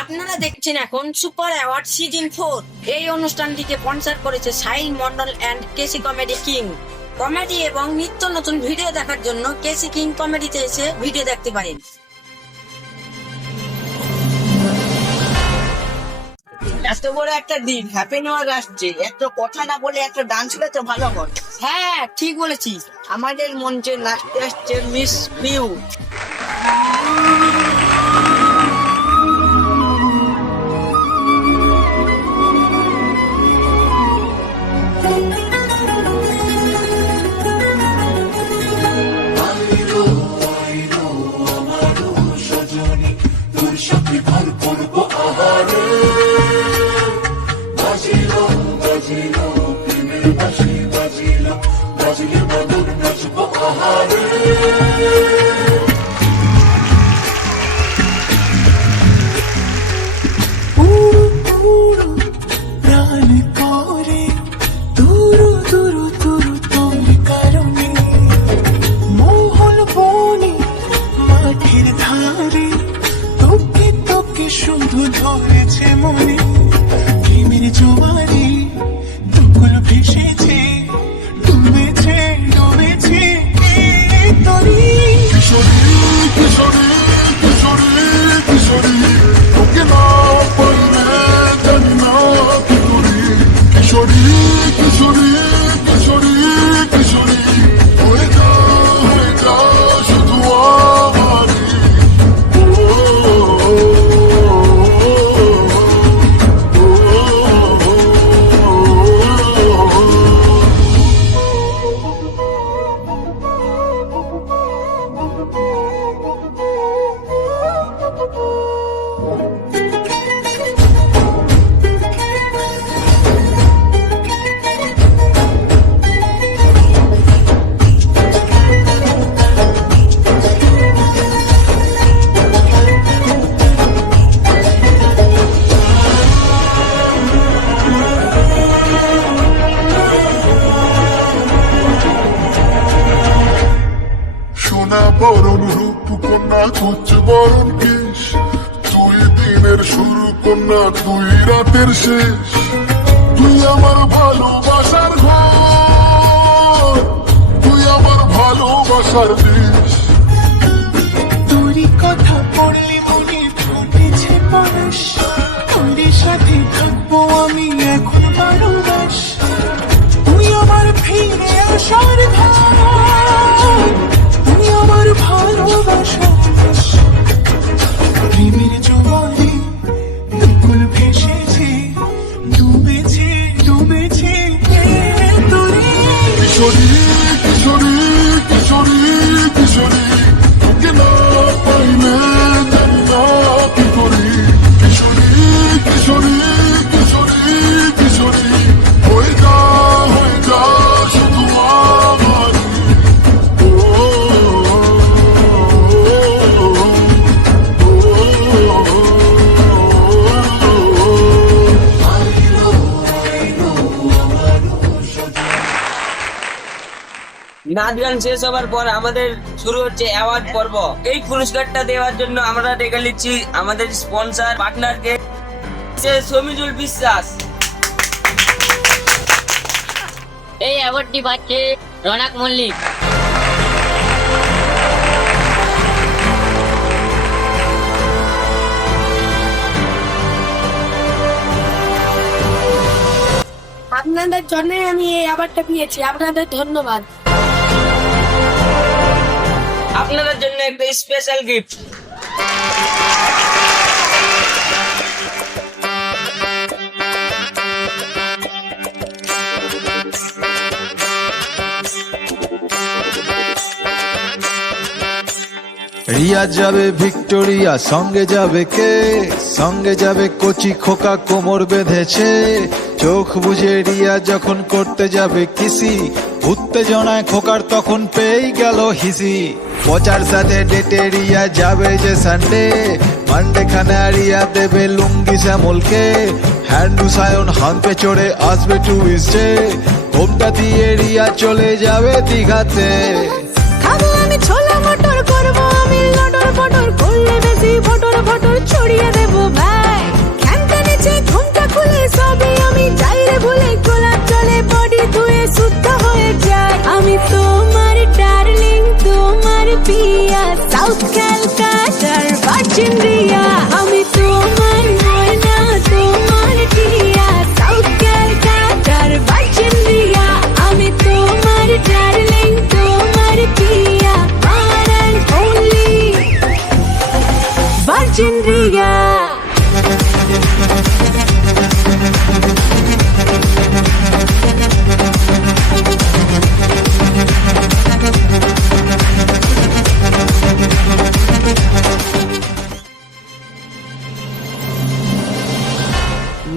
আপনারা দেখছেন এখন সুপার অ্যাওয়ার্ড সিজন ফোর। এই অনুষ্ঠানটিকে স্পন্সর করেছে Sail Mondal and KC comedy king. Comedy এবং নিত্য নতুন ভিডিও দেখার জন্য কেসি কিং কমেডিতে এসে ভিডিও দেখতে পারেন। এত বড় একটা দিন হ্যাপি নিউ ইয়ার আসছে। এত কথা না বলে একটা ডান্স হলে তো ভালো হয় হ্যাঁ ঠিক বলেছিস। আমাদের মঞ্চে নাচতে আসছে মিস মিউ দুরু তোর কারণে মোহন মাঠের ধারে তোকে তোকে শুধু ধরেছে মনে কুচ বরণ কিস তুই দিনের শুরু কন্যা, তুই রাতের শেষ। তুই আমার ভালোবাসার ঘর, তুই আমার ভালোবাসার দেশ। কথা পড়লে নাচ গান শেষ হবার পর আমাদের শুরু হচ্ছে অ্যাওয়ার্ড পর্ব। এই পুরস্কারটা দেওয়ার জন্য আমরা ডেকে নিচ্ছি আমাদের স্পন্সর পার্টনারকে সে সমিজুল বিশ্বাস। এই অ্যাওয়ার্ডটি পাচ্ছে রনাক মল্লিক। আপনাদের জন্য আমি এই অ্যাওয়ার্ডটা পেয়েছি। আপনাদের ধন্যবাদ। আপনাদের জন্য একটা স্পেশাল গিফট রিয়া যাবে ভিক্টোরিয়া, সঙ্গে যাবে কে? সঙ্গে যাবে কচি খোকা কোমর বেঁধেছে। চোখ বুঝে রিয়া যখন করতে যাবে কিসি? উত্তেজনায় খোকার তখন পেয়েই গেল হিসি। পচার সাথে ডেটে রিয়া যাবে যে সানডে মানডে খানে রিয়া দেবে লুঙ্গি শ্যামলকে। হ্যান্ডু সায়ন হাম্পে চড়ে আসবে টুইস্টে ঘোমটা দিয়ে রিয়া চলে যাবে দীঘাতে। சொல்லுவேன்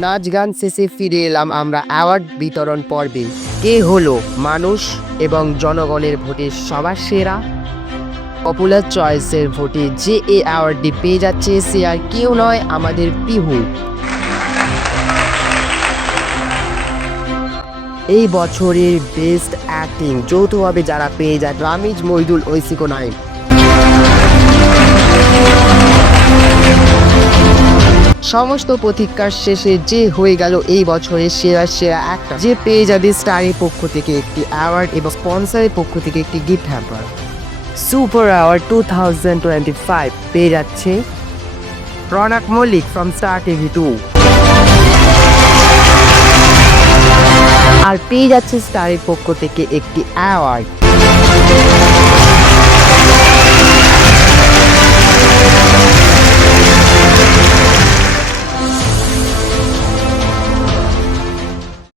নাচ গান শেষে ফিরে এলাম আমরা অ্যাওয়ার্ড বিতরণ পর্বে। কে হলো মানুষ এবং জনগণের ভোটে সবার সেরা? পপুলার চয়েসের ভোটে যে এই অ্যাওয়ার্ডটি পেয়ে যাচ্ছে সে আর কেউ নয়, আমাদের পিহু। এই বছরের বেস্ট অ্যাক্টিং যৌথভাবে যারা পেয়ে যায়, রামিজ মইদুল ঐসিকো নাইন সমস্ত প্রতীক্ষার শেষে যে হয়ে গেল এই বছরের সেরা সেরা একটা যে পেয়ে যাবে স্টারের পক্ষ থেকে একটি অ্যাওয়ার্ড এবং স্পন্সরের পক্ষ থেকে একটি gift hamper super award two thousand twenty five পেয়ে যাচ্ছে Ronak Mallick from star TV two R পেয়ে যাচ্ছে স্টারের পক্ষ থেকে একটি অ্যাওয়ার্ড